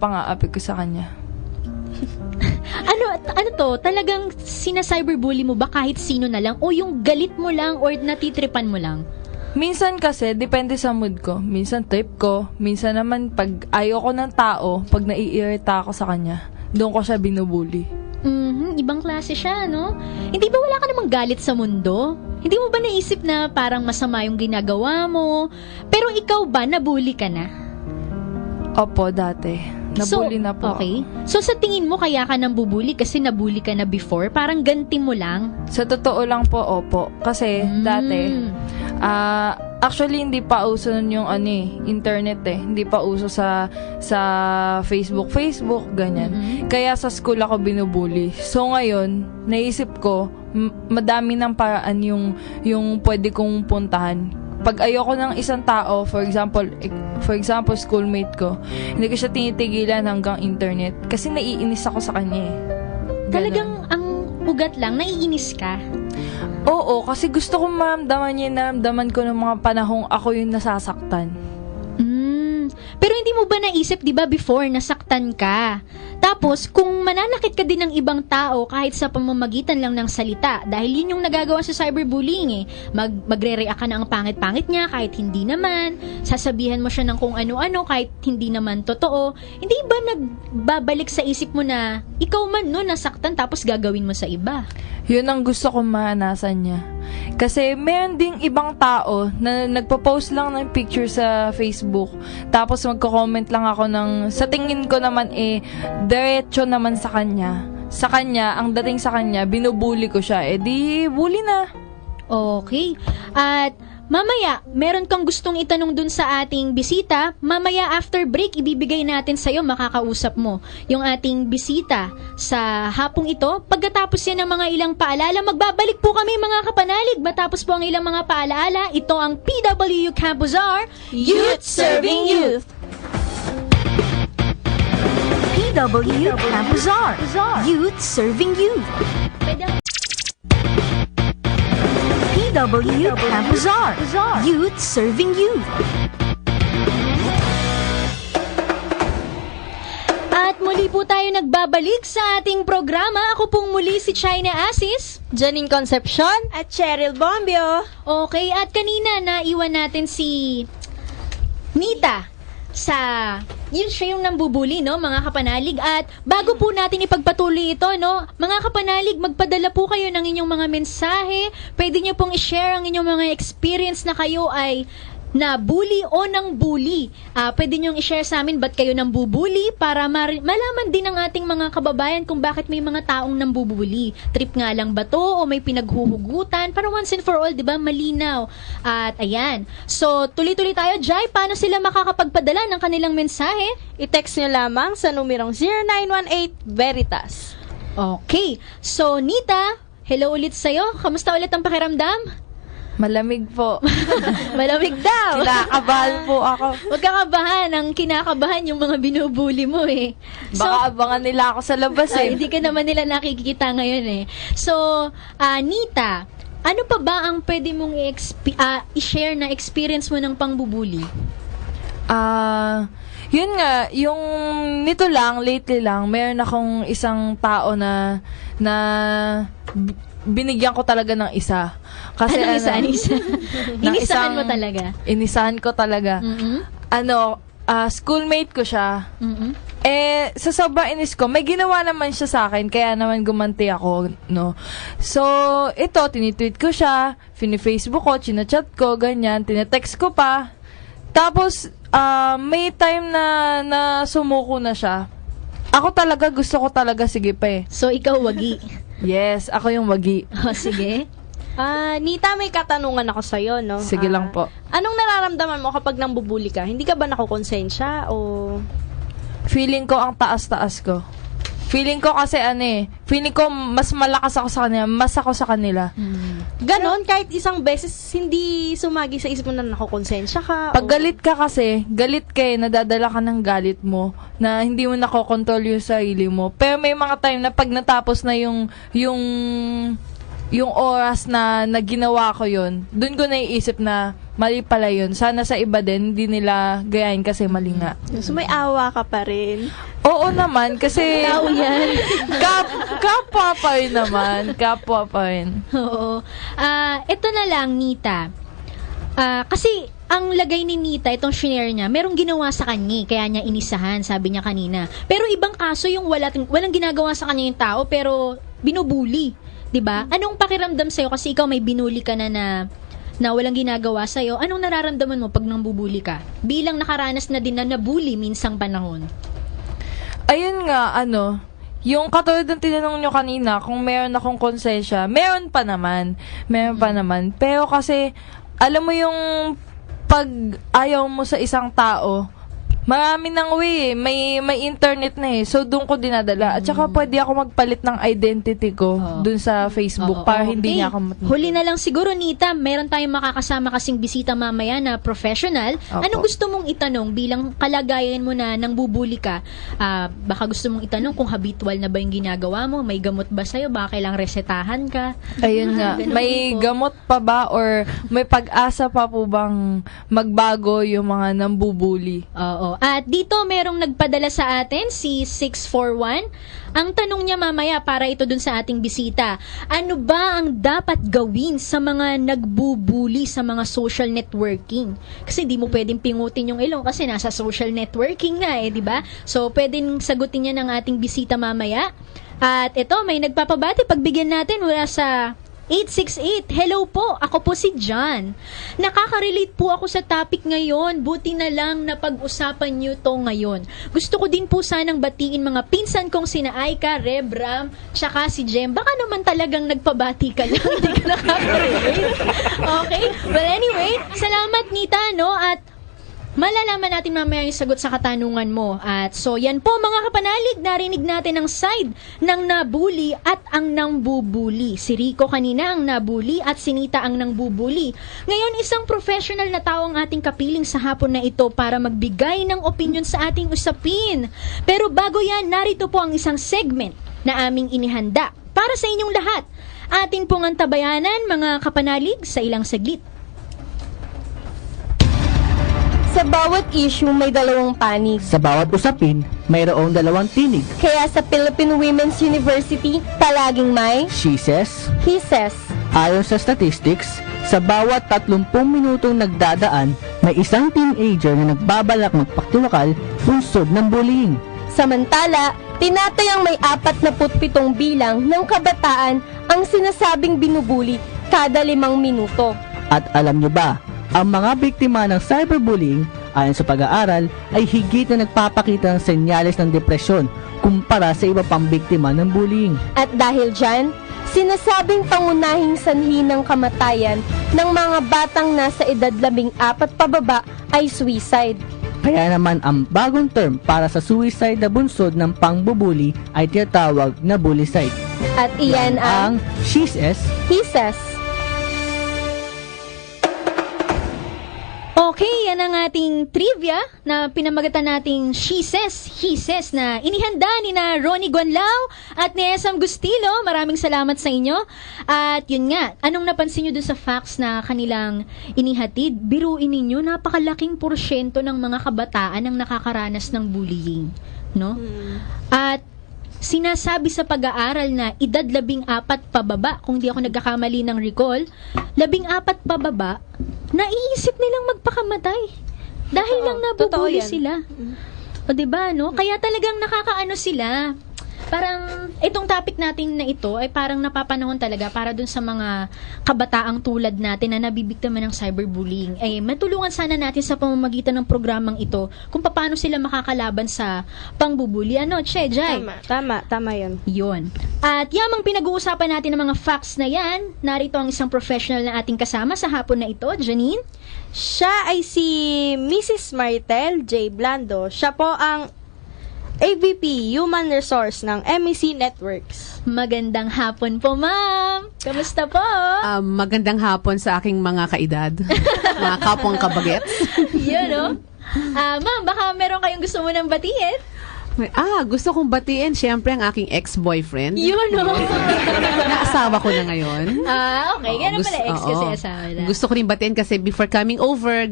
pang-aapi ko sa kanya. Ano to? Talagang sina-cyberbully mo ba kahit sino na lang? O yung galit mo lang or natitripan mo lang? Minsan kasi, depende sa mood ko. Minsan trip ko. Minsan naman, pag ayoko ng tao, pag naiirita ako sa kanya, doon ko siya binubuli. Ibang klase siya, no? Hindi ba wala ka namang galit sa mundo? Hindi mo ba naisip na parang masama yung ginagawa mo? Pero ikaw ba, nabully ka na? Opo, dati. Nabully na po. Okay. So, sa tingin mo, kaya ka nang bubuli kasi nabully ka na before? Parang ganti mo lang? Sa totoo lang po, opo. Kasi, dati, actually, hindi pa uso nun yung internet Hindi pa uso sa Facebook, ganyan. Kaya sa school ako binubuli. So, ngayon, naisip ko, madami ng paraan yung pwede kong puntahan. Pag ayoko ng isang tao, for example, schoolmate ko, hindi ko siya tinitigilan hanggang internet. Kasi naiinis ako sa kanya eh. Ganon. Talagang ang ugat lang, naiinis ka? Oo, kasi gusto kong maramdaman niya, naramdaman ko ng mga panahong ako yung nasasaktan. Pero hindi mo ba naisip, di ba, before nasaktan ka? Tapos, kung mananakit ka din ng ibang tao kahit sa pamamagitan lang ng salita, dahil yun yung nagagawa sa cyberbullying eh. Magre-react ka na ang pangit-pangit niya kahit hindi naman, sasabihan mo siya ng kung ano-ano kahit hindi naman totoo. Hindi ba nagbabalik sa isip mo na ikaw man no nasaktan tapos gagawin mo sa iba? Yun ang gusto kong maranasan niya. Kasi meron ding ibang tao na nagpo-post lang ng picture sa Facebook, tapos magko-comment lang ako sa tingin ko naman diretso naman sa kanya. Sa kanya, ang dating sa kanya, binubuli ko siya. Di, bully na. Okay. At mamaya, meron kang gustong itanong dun sa ating bisita. Mamaya after break, ibibigay natin sa'yo, makakausap mo yung ating bisita sa hapong ito. Pagkatapos yan ng mga ilang paalala, magbabalik po kami mga kapanalig. Matapos po ang ilang mga paalaala, ito ang PWU Campus R, Youth Serving Youth. PWU Campus R, Youth Serving Youth. PWU Campus R, Youth Serving Youth. At muli po tayo nagbabalik sa ating programa. Ako pong muli si China Asis. Janine Concepcion at Cheryl Bombio. Okay, at kanina naiwan natin si Nita yun siya yung nambubuli, no, mga kapanalig. At bago po natin ipagpatuloy ito, no, mga kapanalig, magpadala po kayo ng inyong mga mensahe. Pwede nyo pong i-share ang inyong mga experience na kayo ay na-bully o nang bully. Pwede nyo i-share sa amin ba't kayo nang bubuli para malaman din ng ating mga kababayan kung bakit may mga taong nang bubuli. Trip nga lang ba to o may pinaghuhugutan? Para once and for all, di ba, malinaw. At ayan. So, tuloy-tuloy tayo. Jai, paano sila makakapagpadala ng kanilang mensahe? I-text nyo lamang sa numerong 0918-VERITAS. Okay. So, Nita, hello ulit sa'yo. Kamusta ulit ang pakiramdam? Malamig po. Malamig daw. Kinakabahan po ako. Huwag ka kabahan. Ang kinakabahan yung mga binubuli mo eh. Baka abangan nila ako sa labas Hindi ka naman nila nakikita ngayon eh. So, Nita, ano pa ba ang pwede mong i-share na experience mo ng pangbubuli? Yun nga, yung nito lang, lately lang, meron akong isang tao na binigyan ko talaga ng isa. Kasi Anong isa? Inisahan mo talaga? Inisahan ko talaga. Schoolmate ko siya. Sa sobrang inis ko, may ginawa naman siya sa akin, kaya naman gumanti ako, no. So, ito, tinitweet ko siya, fini-Facebook ko, chinachat ko, ganyan, tinetext ko pa. Tapos, may time na sumuko na siya. Ako talaga, gusto ko talaga, sige pa eh. So, ikaw wagi? Yes, ako yung wagi. Sige. Nita, may katanungan ako sa'yo, no? Sige lang po. Anong nararamdaman mo kapag nambubuli ka? Hindi ka ba nakukonsensya o... Feeling ko ang taas-taas ko. Feeling ko kasi feeling ko mas malakas ako sa kanila, mas ako sa kanila. Ganon, kahit isang beses hindi sumagi sa isip mo na nakukonsensya ka. Pag galit ka kasi, galit ka nadadala ka ng galit mo, na hindi mo nakokontrol yung sarili mo. Pero may mga time na pag natapos na yung oras na ginawa ko yun, dun ko naiisip na mali pala yun. Sana sa iba din, hindi nila gayahin kasi mali nga. So, may awa ka pa rin. Oo naman, kasi kapwa pa rin naman. Kapwa pa rin. Oo. Ito na lang, Nita. Kasi ang lagay ni Nita, itong shinare niya, merong ginawa sa kanya, kaya niya inisahan, sabi niya kanina. Pero ibang kaso yung walang ginagawa sa kanya yung tao, pero binubuli. 'Di ba? Anong pakiramdam sa'yo? Kasi ikaw may binuli ka na walang ginagawa sa'yo. Anong nararamdaman mo pag nambubuli ka? Bilang nakaranas na din na nabuli minsang panahon. Ayun nga, yung katulad ng tinanong nyo kanina, kung meron akong konsensya, meron pa naman. Pero kasi, alam mo yung pag ayaw mo sa isang tao, marami ng way may internet na So, doon ko dinadala. At saka, pwede ako magpalit ng identity ko doon sa Facebook para hindi niya ako Huli na lang siguro, Nita, meron tayong makakasama kasing bisita mamaya na professional. Opo. Ano gusto mong itanong bilang kalagayan mo na nang bubuli ka? Baka gusto mong itanong kung habitual na ba yung ginagawa mo? May gamot ba sa'yo? Baka kailang resetahan ka? Ayun nga. Ganun May po. gamot pa ba or may pag-asa pa po bang magbago yung mga nambubuli? Oo. At dito merong nagpadala sa atin, si 641. Ang tanong niya mamaya para ito dun sa ating bisita. Ano ba ang dapat gawin sa mga nagbubuli sa mga social networking? Kasi di mo pwedeng pingutin yung ilong kasi nasa social networking nga di ba? So, pwedeng sagutin niya ng ating bisita mamaya. At ito, may nagpapabati. Pagbigyan natin mula sa 868. Hello po, ako po si John. Nakaka-relate po ako sa topic ngayon. Buti na lang na pag-usapan nyo to ngayon. Gusto ko din po sanang batiin mga pinsan kong sina Aika, Rebram, tsaka si Jem. Baka naman talagang nagpabati ka lang. Hindi ka nakaka-relate. Okay? Well, anyway, salamat Nita, no? At malalaman natin mamaya yung sagot sa katanungan mo. At so, yan po mga kapanalig, narinig natin ang side ng nabuli at ang nangbubuli. Si Rico kanina ang nabuli at si Nita ang nangbubuli. Ngayon, isang professional na tao ang ating kapiling sa hapon na ito para magbigay ng opinion sa ating usapin. Pero bago yan, narito po ang isang segment na aming inihanda para sa inyong lahat. Atin pong antabayanan, mga kapanalig, sa ilang saglit. Sa bawat issue may dalawang panig. Sa bawat usapin, mayroong dalawang tinig. Kaya sa Philippine Women's University, palaging may She says, he says. ayon sa statistics, sa bawat 30 minutong nagdadaan, may isang teenager na nagbabalak magpaktiwakal bunsod ng bullying. Samantala, tinatayang may 47 bilang ng kabataan ang sinasabing binubuli kada 5 minuto. At alam nyo ba, ang mga biktima ng cyberbullying ayon sa pag-aaral ay higit na nagpapakita ng senyales ng depresyon kumpara sa iba pang biktima ng bullying. At dahil dyan, sinasabing pangunahing sanhi ng kamatayan ng mga batang nasa edad 14 pababa ay suicide. Kaya naman ang bagong term para sa suicide na bunsod ng pangbubuli ay tinatawag na bullycide. At iyan ang She says, he says. Okay, yan ang ating trivia na pinamagatan nating She Says, He Says na inihanda ni na Ronnie Guanlao at ni Esam Gustilo. Maraming salamat sa inyo. At yun nga, anong napansin nyo dun sa facts na kanilang inihatid? Biruin ninyo, napakalaking porsyento ng mga kabataan ang nakakaranas ng bullying. No? At sinasabi sa pag-aaral na edad 14 pababa, kung di ako nagkakamali ng recall, 14 pababa, naiisip nilang magpakamatay. Dahil lang nabubuli sila. O diba, no? Kaya talagang nakakaano sila. Parang, itong topic natin na ito ay parang napapanahon talaga para dun sa mga kabataang tulad natin na nabibiktima ng cyberbullying. Eh, matulungan sana natin sa pamamagitan ng programang ito kung paano sila makakalaban sa pangbubuli. Ano, Che, Jai? Tama yun. Yun. At yamang pinag-uusapan natin ng mga facts na yan, narito ang isang professional na ating kasama sa hapon na ito, Janine. Siya ay si Mrs. Maritel J. Blando. Siya po ang AVP Human Resource ng MEC Networks. Magandang hapon po, ma'am. Kamusta po? Magandang hapon sa aking mga kaedad, mga kapwang kabagets. Yun, no? Ma'am, baka meron kayong gusto mo nang batiin? Gusto kong batiin, syempre, ang aking ex-boyfriend. Yun, no? Naasawa ko na ngayon. Okay. Ganun pala, ex kasi oo. asawa na. Gusto ko rin batiin kasi before coming over,